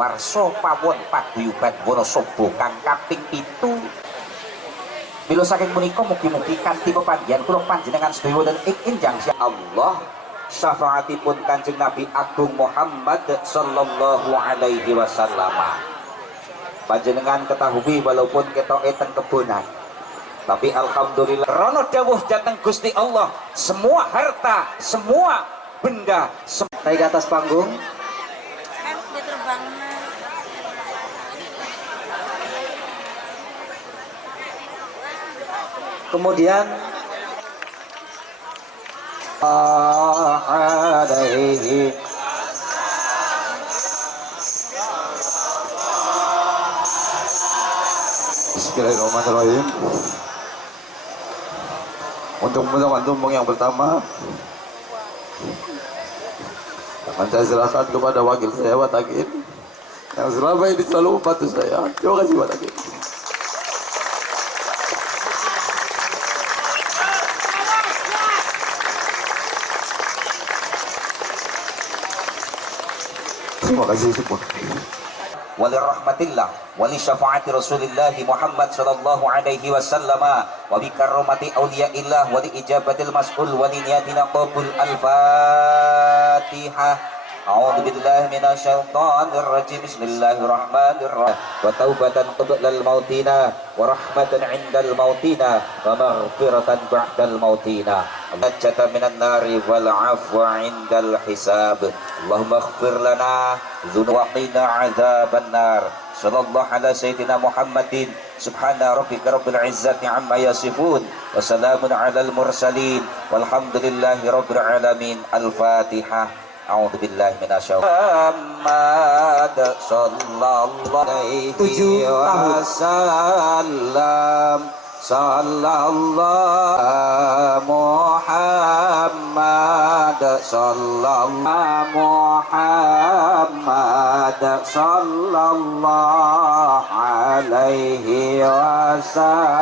warsa pawon paguyuban Wonosobo kang kaping 7. Mila saking punika mugi-mugi kanthi pepanggihan kula panjenengan sedaya wonten ing enjang Allah syafaatipun Kanjeng Nabi Agung Muhammad sallallahu alaihi wasallam. Panjenengan ketahui walaupun ketoke teng kebonan, tapi alhamdulillah rono dawuh dhateng Gusti Allah, semua harta, semua benda naik ke atas panggung. Kemudian alaihi Bismillahirrahmanirrahim. Untuk mengucapkan tumbang yang pertama akan saya serahkan kepada wakil saya Watakin yang selama ini selalu membantu saya. Terima kasih Watakin. Terima kasih semua. Wali rahmatillah wali syafaati Rasulillah Muhammad sallallahu alaihi wasallam wa bi karramati auliyaillah wali ijabatil mas'ul wali niyatina qabul al-Fatihah. A'udzu billahi minasyaitonir rajim. Bismillahirrahmanirrahim. Wa taubatan qablal mautina wa rahmatan 'indal mautina wa maghfiratan ba'dal mautina. Najatan minan nari wal 'afwa 'indal hisab. Allahumma ighfir lana dzunubanna 'adzaban nar. Sallallahu ala sayyidina Muhammadin. Subhana rabbika rabbil izzati amma yasifun wa salamun 'alal mursalin walhamdulillahi rabbil alamin. Al-Fatihah. A'udzu billahi minasyaitonir Muhammad sallallahu alaihi wasallam. Sallallahu Muhammad sallallahu Muhammad sallallahu alaihi wasallam.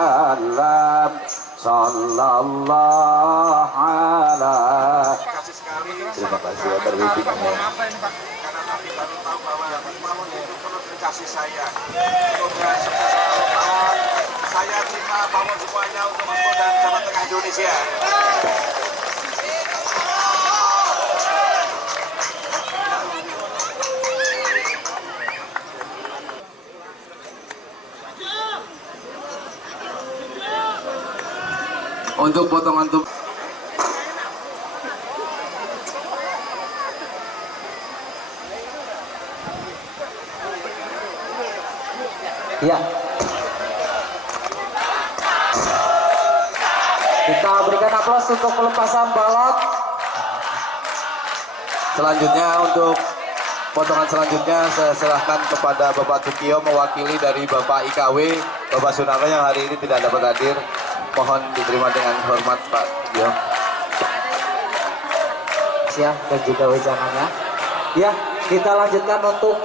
Sallallahu alaihi. Terima kasih atas bimbingannya. Kenapa ini Pak? Karena Nabi baru tahu bahwa yang Pawon itu penuh dengan kasih sayang. Semoga sukses selalu Pawon. Saya cinta Pawon semuanya untuk masuk dan Jawa Tengah Indonesia. Untuk potongan tumpeng. Ya. Kita berikan aplaus untuk pelepasan balon. Selanjutnya untuk potongan selanjutnya saya serahkan kepada Bapak Tukio mewakili dari Bapak IKW, Bapak Sunarno yang hari ini tidak dapat hadir. Mohon diterima dengan hormat Pak Tukio. Ya, dan juga wejangannya. Ya, kita lanjutkan untuk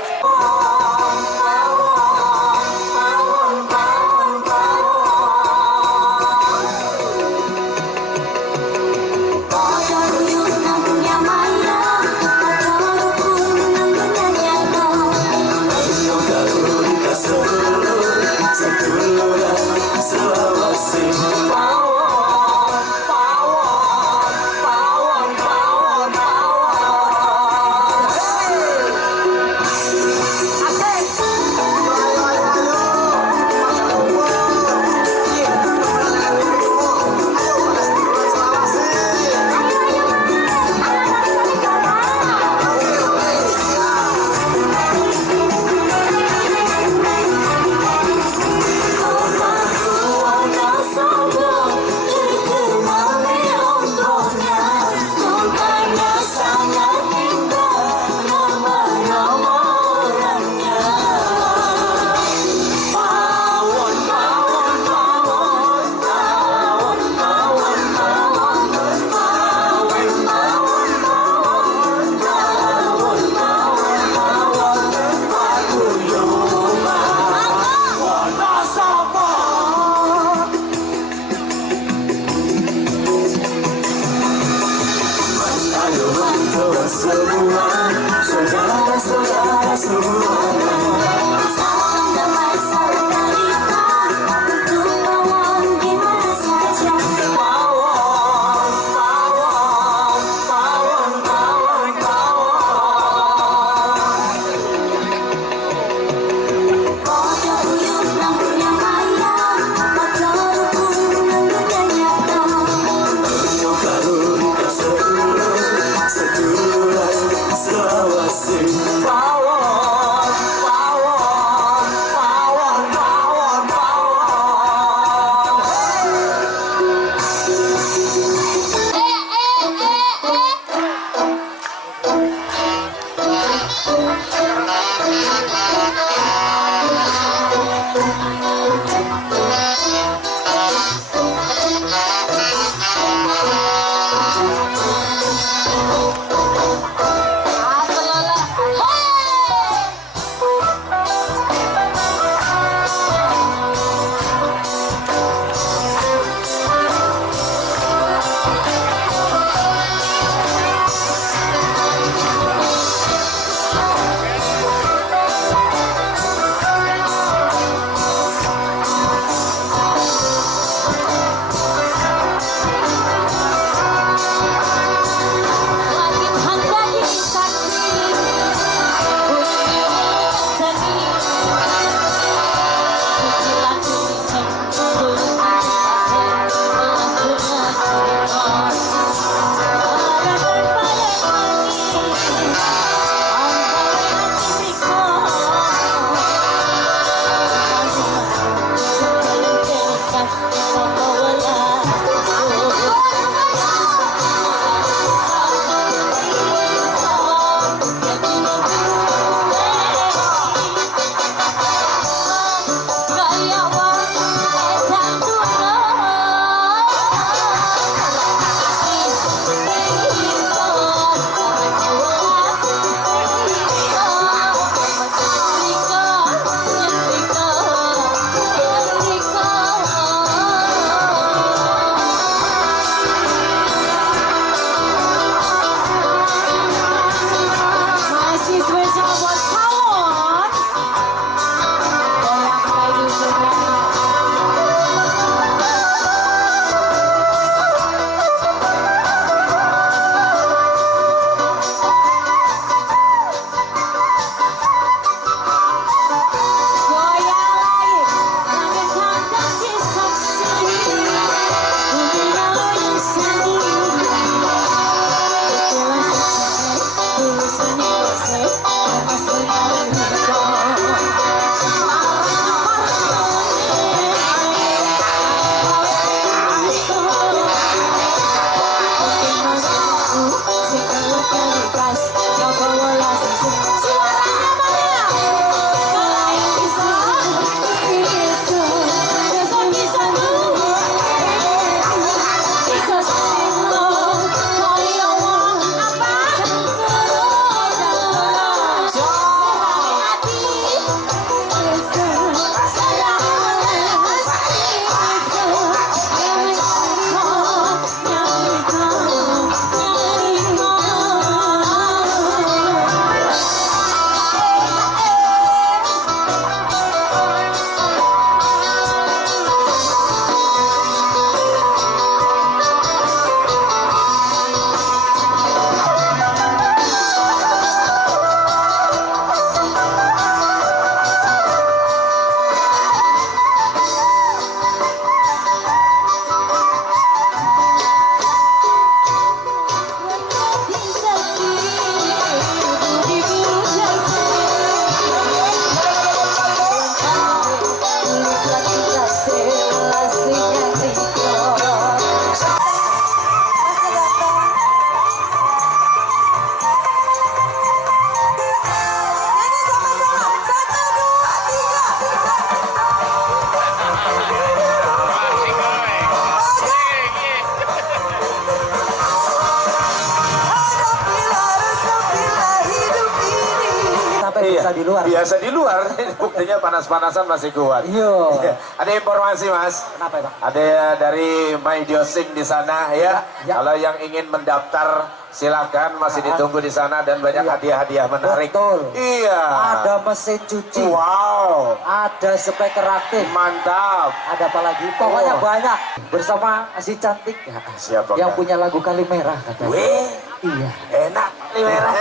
Biasa di luar, buktinya panas-panasan masih kuat. Iya. Ada informasi Mas? Kenapa ya, Pak? Ada dari Maidiosim di sana ya. Ya. Kalau yang ingin mendaftar silakan, masih ditunggu di sana dan banyak hadiah-hadiah menarik. Betul. Iya. Ada mesin cuci. Wow. Ada speaker aktif. Mantap. Ada apa lagi? Pokoknya Oh. banyak. Bersama si cantik. Siapa? Yang punya lagu Kali Merah katanya. Wih, Iya. enak nih merah.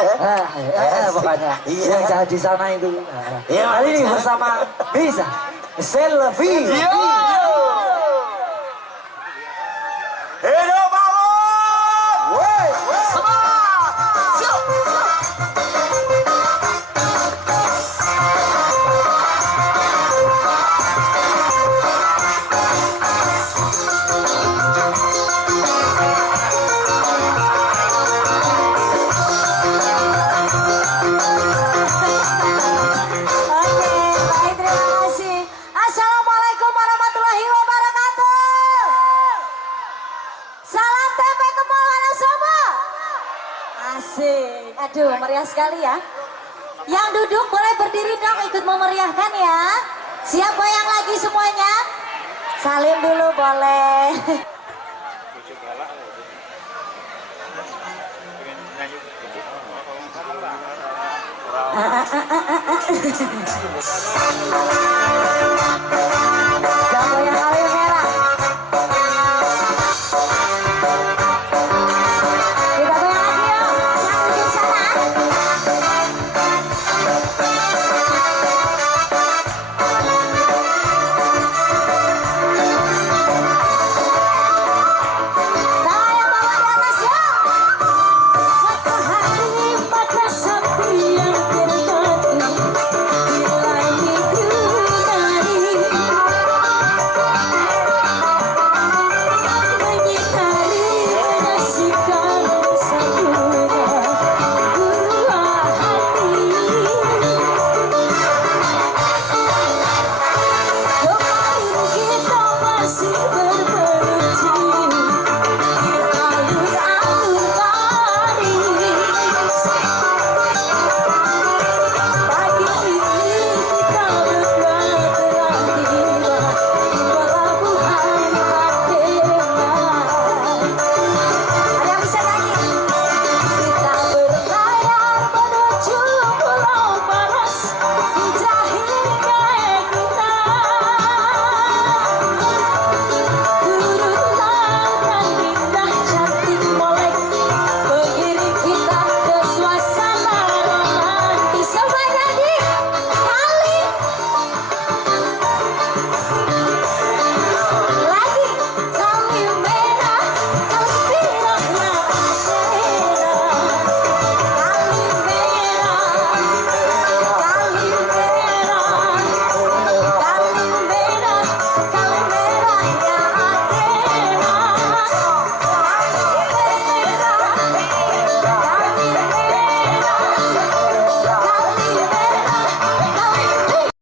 Pokoknya Iya. yang saya di sana itu. Iya, Kali ini Mas. bersama Bisa Selfie. Yo. Hidup Pawon. Woi. Semangat. Siap. Oke, baik, terima kasih. Assalamualaikum warahmatullahi wabarakatuh. Salam tempe ke Wonosobo. Asik. Aduh, meriah sekali ya. Yang duduk boleh berdiri dong, ikut memeriahkan ya. Siap goyang lagi semuanya? Salim dulu boleh.